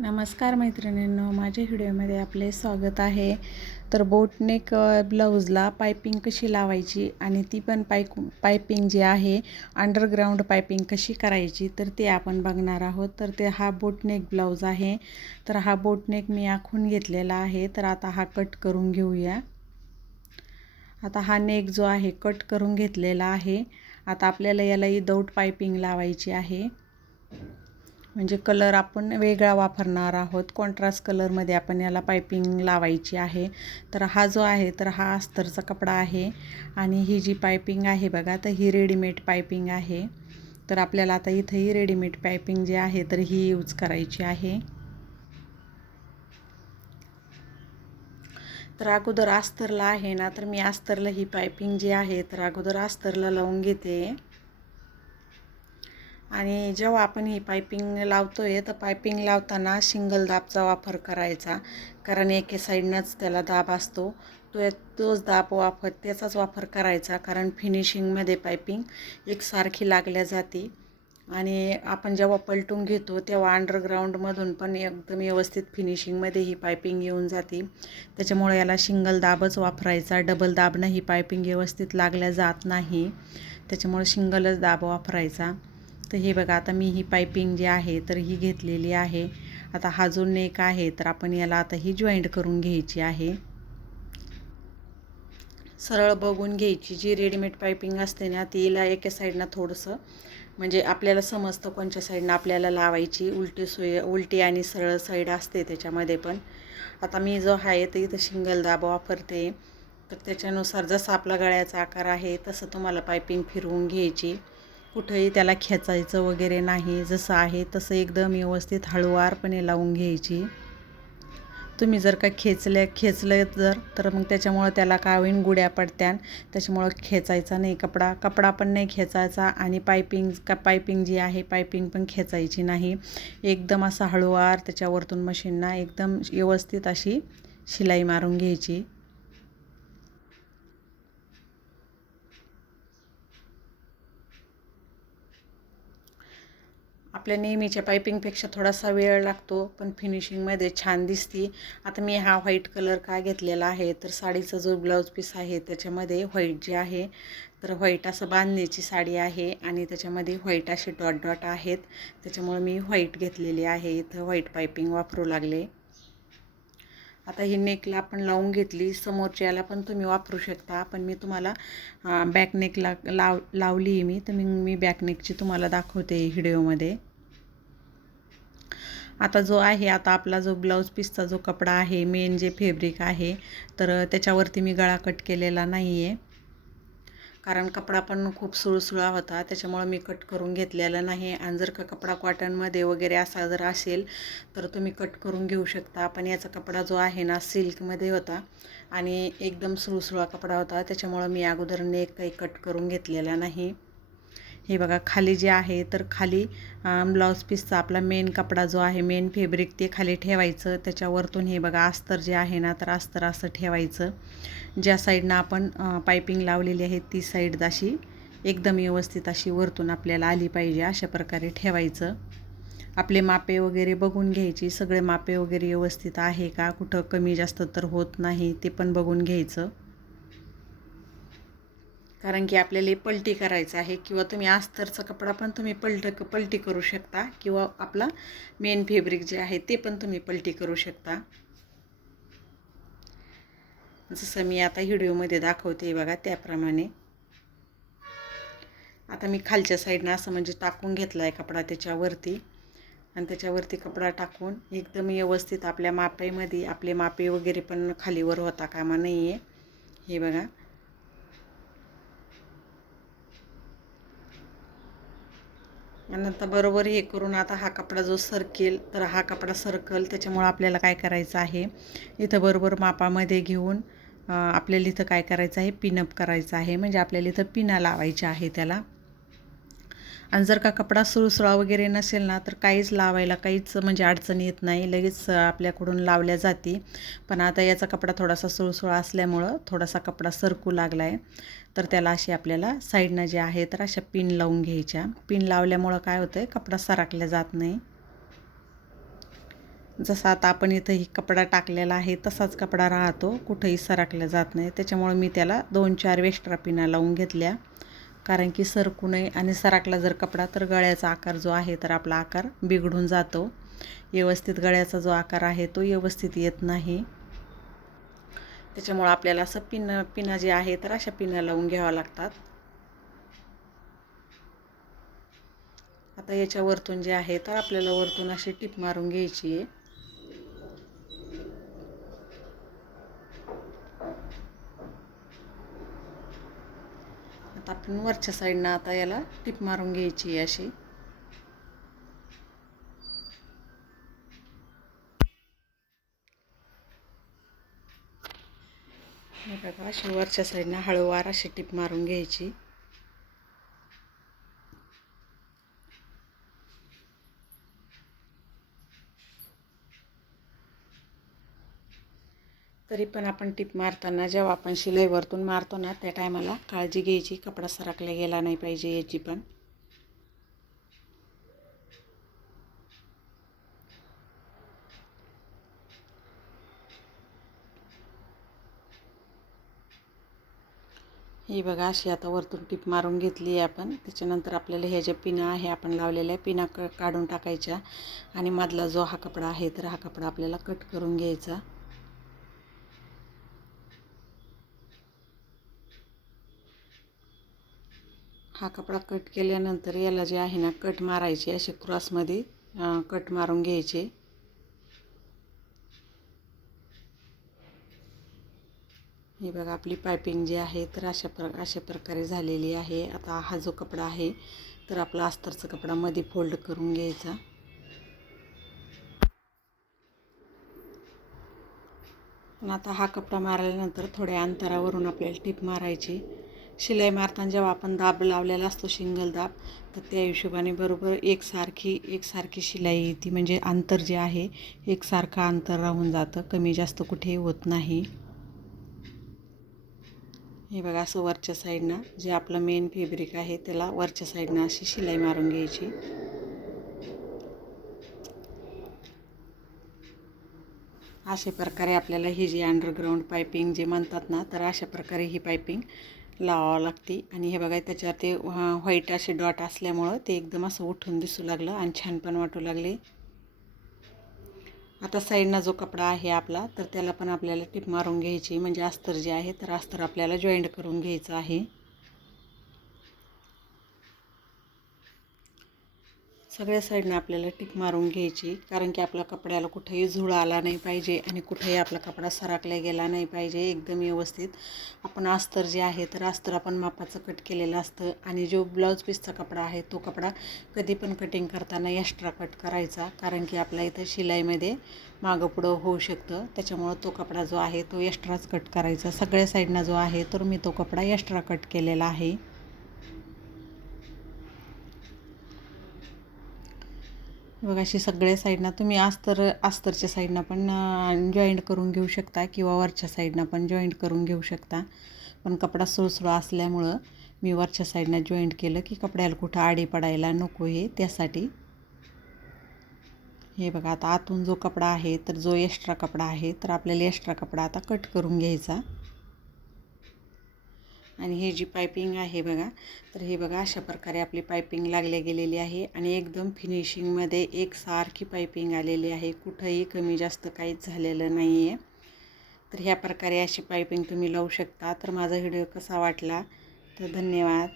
नमस्कार मैत्रिणींनो, माझ्या व्हिडिओमध्ये आपले स्वागत आहे. तर बोटनेक ब्लाऊजला पायपिंग कशी लावायची आणि ती पण पायपिंग जी आहे अंडरग्राऊंड पायपिंग कशी करायची तर ते आपण बघणार आहोत. तर ते हा बोटनेक ब्लाऊज आहे. तर हा बोटनेक मी आखून घेतलेला आहे. तर आता हा कट करून घेऊया. आता हा नेक जो आहे कट करून घेतलेला आहे. आता आपल्याला याला विदाऊट पायपिंग लावायची आहे. म्हणजे कलर आपण वेगळा वापरणार आहोत. कॉन्ट्रास्ट कलरमध्ये आपण याला पायपिंग लावायची आहे. तर हा जो आहे तर हा अस्तरचा कपडा आहे आणि ही जी पायपिंग आहे बघा, तर ही रेडीमेड पायपिंग आहे. तर आपल्याला आता इथंही रेडीमेड पायपिंग जी आहे तर ही यूज करायची आहे. तर अगोदर अस्तरला आहे ना, तर मी अस्तरला ही पायपिंग जी आहे तर अगोदर अस्तरला लावून घेते. आणि जेव्हा आपण ही पायपिंग लावतोय तर पायपिंग लावताना सिंगल दाबचा वापर करायचा, कारण एके साईडनंच त्याला दाब असतो. तोच दाब त्याचाच वापर करायचा, कारण फिनिशिंगमध्ये पायपिंग एकसारखी लागल्या जाते. आणि आपण जेव्हा पलटून घेतो तेव्हा अंडरग्राऊंडमधून पण एकदम व्यवस्थित फिनिशिंगमध्ये ही पायपिंग येऊन जाते. त्याच्यामुळे याला सिंगल दाबच वापरायचा, डबल दाबनं ही पायपिंग व्यवस्थित लागल्या जात नाही. त्याच्यामुळे सिंगलच दाब वापरायचा. तर हे बघा, आता मी ही पायपिंग जी आहे तर ही घेतलेली आहे. आता हा जो नेक आहे तर आपण याला आता ही जॉईंट करून घ्यायची आहे. सरळ बघून घ्यायची. जी रेडीमेड पायपिंग असते ना तिला एका साईडनं थोडंसं म्हणजे आपल्याला समजतं कोणत्या साईडनं आपल्याला लावायची. उलटी आणि सरळ साईड असते त्याच्यामध्ये पण. आता मी जो आहे तर इथं सिंगल दाब वापरते. तर त्याच्यानुसार जसा आपला गळ्याचा आकार आहे तसं तुम्हाला पायपिंग फिरवून घ्यायची. कुठंही त्याला खेचायचं वगैरे नाही. जसं आहे तसं एकदम व्यवस्थित हळूवारपणे लावून घ्यायची. तुम्ही जर का खेचलं तर मग त्याच्यामुळं त्याला काय होईन, गुड्या पडत्यान. त्याच्यामुळं खेचायचा नाही कपडा पण नाही खेचायचा आणि पायपिंग जी आहे पायपिंग पण खेचायची नाही. एकदम असा हळूवार त्याच्यावरतून मशीनना एकदम व्यवस्थित अशी शिलाई मारून घ्यायची. आपल्या नेहमीच्या पायपिंगपेक्षा थोडासा वेळ लागतो, पण फिनिशिंगमध्ये छान दिसती. आता मी हा व्हाईट कलर का घेतलेला आहे तर साडीचा जो ब्लाऊज पीस आहे त्याच्यामध्ये व्हाईट जे आहे तर व्हाईट असं बांधण्याची साडी आहे आणि त्याच्यामध्ये व्हाईट असे डॉट डॉट आहेत. त्याच्यामुळे मी व्हाईट घेतलेली आहे. इथं व्हाईट पायपिंग वापरू लागले. आता ही नेकला आपण लावून घेतली. समोरच्याला पण तुम्ही वापरू शकता, पण मी तुम्हाला बॅकनेकला लावली आहे तर मी बॅकनेकची तुम्हाला दाखवते व्हिडिओमध्ये. आता जो आहे आता आपला जो ब्लाऊज पीसचा जो कपडा आहे, मेन जे फॅब्रिक आहे तर त्याच्यावरती मी गळा कट केलेला नाही आहे, कारण कपडा पण खूप सुळसुळा होता. त्याच्यामुळे मी कट करून घेतलेला नाही. आणि जर का कपडा कॉटनमध्ये वगैरे असा जर असेल तर तुम्ही कट करून घेऊ शकता. पण याचा कपडा जो आहे ना सिल्कमध्ये होता आणि एकदम सुळसुळा कपडा होता. त्याच्यामुळं मी अगोदर नेक काही कट करून घेतलेला नाही. हे बघा, खाली जे आहे तर खाली ब्लाऊज पीसचा आपला मेन कपडा जो आहे, मेन फॅब्रिक ते खाली ठेवायचं. त्याच्यावरतून हे बघा अस्तर जे आहे ना तर अस्तर असं ठेवायचं. ज्या साईडनं आपण पायपिंग लावलेली आहे ती साईड अशी एकदम व्यवस्थित अशी वरतून आपल्याला आली पाहिजे, अशा प्रकारे ठेवायचं. आपले मापे वगैरे बघून घ्यायची. सगळे मापे वगैरे व्यवस्थित आहे का, कुठं कमी जास्त तर होत नाही ते पण बघून घ्यायचं, कारण की आपल्याला पलटी करायचं आहे. किंवा तुम्ही अस्तरचा कपडा पण तुम्ही पलटी करू शकता, किंवा आपला मेन फॅब्रिक जे आहे ते पण तुम्ही पलटी करू शकता, जसं मी आता व्हिडिओमध्ये दाखवते बघा त्याप्रमाणे. आता मी खालच्या साईडनं असं म्हणजे टाकून घेतला आहे कपडा त्याच्यावरती, आणि त्याच्यावरती कपडा टाकून एकदम व्यवस्थित आपल्या मापेमध्ये आपले मापे वगैरे पण खालीवर होता कामा नाही आहे. हे बघा, आणि आता बरोबर हे करून आता हा कपडा जो सरकेल तर हा कपडा सरकल. त्याच्यामुळं आपल्याला काय करायचं आहे, इथं बरोबर मापामध्ये घेऊन आपल्याला इथं काय करायचं आहे, पिनअप करायचं आहे. म्हणजे आपल्याला इथं पिना लावायच्या आहे त्याला. आणि जर का कपडा सुळसुळा वगैरे नसेल ना तर काहीच लावायला काहीच म्हणजे अडचण येत नाही, लगेच आपल्याकडून लावल्या जाते. पण आता याचा कपडा थोडासा सुळसुळा असल्यामुळं थोडासा कपडा सरकू लागला आहे. तर त्याला अशी आपल्याला साईडनं जे आहे तर अशा पिन लावून घ्यायच्या. पिन लावल्यामुळं काय होतं आहे, कपडा सरकला जात नाही. जसा आता आपण इथं ही कपडा टाकलेला आहे तसाच कपडा राहतो, कुठेही सरकला जात नाही. त्याच्यामुळे मी त्याला 2-4 एक्स्ट्रा पिना लावून घेतल्या, कारण की सरकू नये. आणि सरकला जर कपडा तर गळ्याचा आकार जो आहे तर आपला आकार बिघडून जातो. व्यवस्थित गळ्याचा जो आकार आहे तो व्यवस्थित येत नाही. त्याच्यामुळे आपल्याला असं पिना जे आहे तर अशा पिना लावून घ्याव्या लागतात. आता याच्या वरतून जे आहे तर आपल्याला वरतून अशी टिप मारून घ्यायची आहे. आता आपण वरच्या साईडनं आता याला टिप मारून घ्यायची आहे अशी. हे बघा, अशी वरच्या साईडनं हळूवार अशी टिप मारून घ्यायची. तरी पण आपण टिप मारताना जेव्हा आपण शिलाई वरतून मारतो ना त्या टायमाला काळजी घ्यायची, कपडा सरकला गेला नाही पाहिजे याची पण. ही बघा, अशी आता वरतून टिप मारून घेतली आहे आपण. त्याच्यानंतर आपल्याला ह्या ज्या पिना आहे आपण लावलेल्या पिना काढून टाकायच्या आणि मधला जो हा कपडा आहे तर हा कपडा आपल्याला कट करून घ्यायचा. हा कपडा कट केल्यानंतर याला जे आहे ना कट मारायचे, असे क्रॉसमध्ये कट मारून घ्यायचे. हे बघा, आपली पायपिंग जी आहे तर अशा प्रकारे झालेली आहे. आता हा जो कपडा आहे तर आपला अस्तरचा कपडा मध्ये फोल्ड करून घ्यायचा. पण आता हा कपडा मारल्यानंतर थोड्या अंतरावरून आपल्याला टिप मारायची. शिलाई मारताना जेव्हा आपण दाब लावलेला असतो सिंगल दाब, तर त्या हिशोबाने बरोबर एकसारखी शिलाई येते. म्हणजे अंतर जे आहे एकसारखं अंतर राहून जातं, कमी जास्त कुठेही होत नाही. हे बघा, असं वरच्या साईडनं जे आपलं मेन फॅब्रिक आहे त्याला वरच्या साईडनं अशी शिलाई मारून घ्यायची. अशा प्रकारे आपल्याला ही जी अंडरग्राऊंड पायपिंग जे म्हणतात ना तर अशा प्रकारे ही पायपिंग लावावं लागते. आणि हे बघा, त्याच्यावर ते व्हाईट असे डॉट असल्यामुळं ते एकदम असं उठून दिसू लागलं आणि छान पण वाटू लागले. आता साईडनं जो कपडा आहे आपला तर त्याला पण आपल्याला टिप मारून घ्यायची. म्हणजे अस्तर जे आहे तर अस्तर आपल्याला जॉईंट करून घ्यायचं आहे. सगळ्या साईडनं आपल्याला टिप मारून घ्यायची, कारण की आपल्या कपड्याला कुठेही झुळ आला नाही पाहिजे आणि कुठेही आपला कपडा सरकला गेला नाही पाहिजे. एकदम व्यवस्थित आपण अस्तर जे आहे तर अस्तर आपण मापाचं कट केलेलं असतं. आणि जो ब्लाऊज पीसचा कपडा आहे तो कपडा कधी पण कटिंग करताना एक्स्ट्रा कट करायचा, कारण की आपल्या इथं शिलाईमध्ये मागं पुढं होऊ शकतं. त्याच्यामुळं तो कपडा जो आहे तो एक्स्ट्राच कट करायचा. सगळ्या साईडनं जो आहे तर मी तो कपडा एक्स्ट्रा कट केलेला आहे. बघा, अशी सगळ्या साईडनं तुम्ही अस्तरच्या साईडनं पण जॉईंट करून घेऊ शकता किंवा वरच्या साईडनं पण जॉईंट करून घेऊ शकता. पण कपडा सुळसुळा असल्यामुळं मी वरच्या साईडनं जॉईंट केलं की कपड्याला कुठं आडी पडायला नको आहे त्यासाठी. हे बघा, आता आतून जो कपडा आहे तर जो एक्स्ट्रा कपडा आहे तर आपल्याला एक्स्ट्रा कपडा आता कट करून घ्यायचा. आणि ही जी पायपिंग आहे बघा, तर हे बघा अशा प्रकारे आपली पायपिंग लागल्या गेलेली आहे आणि एकदम फिनिशिंगमध्ये एकसारखी पायपिंग आलेली आहे. कुठंही कमी जास्त काहीच झालेलं नाही आहे. तर ह्या प्रकारे अशी पायपिंग तुम्ही लावू शकता. तर माझा व्हिडिओ कसा वाटला तर धन्यवाद.